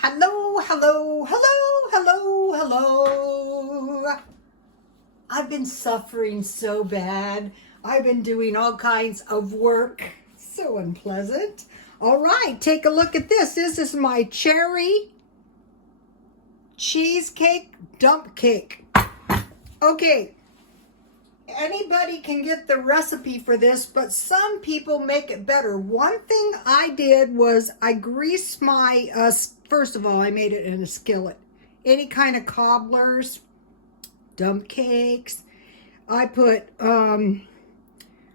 Hello, hello, hello, hello, hello. I've been suffering so bad. I've been doing all kinds of work. So unpleasant. All right, take a look at this. This is my cherry cheesecake dump cake. Okay, anybody can get the recipe for this, but some people make it better. One thing I did was I greased my, first of all, I made it in a skillet. Any kind of cobblers, dump cakes. I put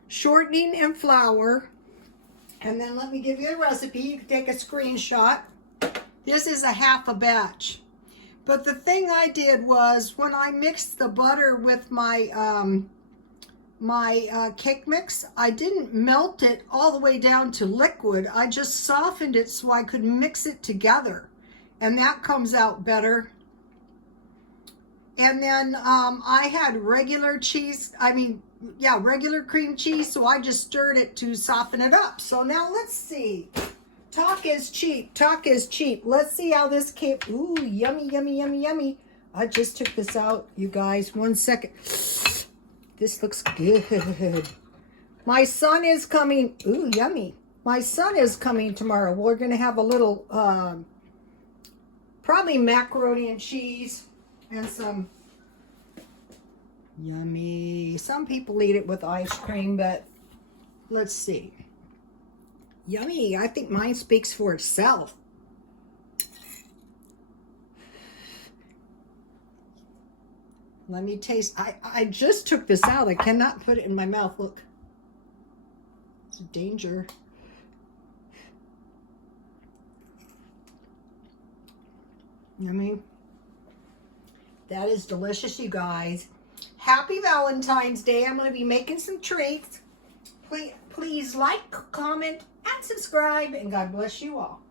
shortening and flour. And then let me give you a recipe. You can take a screenshot. This is a half a batch. But the thing I did was when I mixed the butter with my cake mix, I didn't melt it all the way down to liquid. I just softened it so I could mix it together. And that comes out better. And then I had regular cheese, regular cream cheese, so I just stirred it to soften it up. So now let's see. Talk is cheap. Talk is cheap. Let's see how this came. Ooh, yummy, yummy, yummy, yummy. I just took this out, you guys. 1 second. This looks good. My son is coming. Ooh, yummy. My son is coming tomorrow. We're going to have a little, probably macaroni and cheese and some yummy. Some people eat it with ice cream, but let's see. Yummy. I think mine speaks for itself. Let me taste. I just took this out. I cannot put it in my mouth. Look. It's a danger. Yummy. That is delicious, you guys. Happy Valentine's Day. I'm going to be making some treats. Please like, comment, and subscribe. And God bless you all.